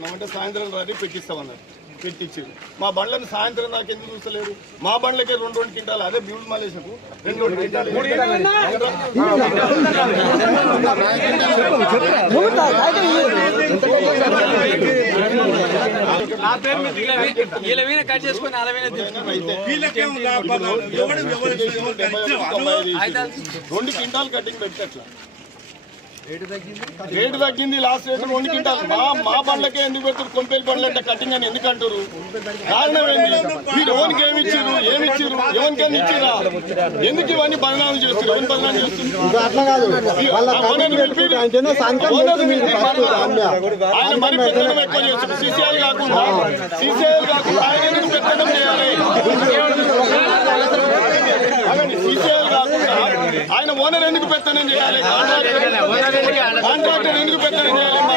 పెట్టిస్తున్నాం అంటే సాయంత్రం రాత్రి పెట్టిస్తామన్నారు, పెట్టించారు. మా బండ్లను సాయంత్రం నాకు ఎందుకు చూస్తలేరు? మా బండ్లకే 2 క్వింటాలు, అదే బ్యూల్ మాలేషకు 2 క్వింటాలు. రెండు క్వింటాల్ కటింగ్ పెట్టట్లా, రేటు తగ్గింది. Last rate 2 quintal. మా బండ్లకే ఎందుకు పెడతారు? కొంపేలు బండ్లు అంటే కటింగ్ అని ఎందుకు అంటారు? కారణం ఏంటి? మీరు ఎవరికి ఏమి ఇచ్చారు? ఎవరికైనా ఇచ్చిరా? ఎందుకు ఇవన్నీ బదనాలు చేస్తారు? ఎవరిని బదనాలు చేస్తారు? ఆయన మరి పెత్తనం ఎక్కువ చేస్తారు. సీసీఐలు కాకుండా ఆయన ఎందుకు పెత్తనం చేయాలి? సీసీఐలు కాకుండా ఆయన ఓనర్ ఎందుకు పెత్తనం చేయాలి? కాంట్రాక్టర్ ఎందుకు పెత్తనం చేయాలి? మా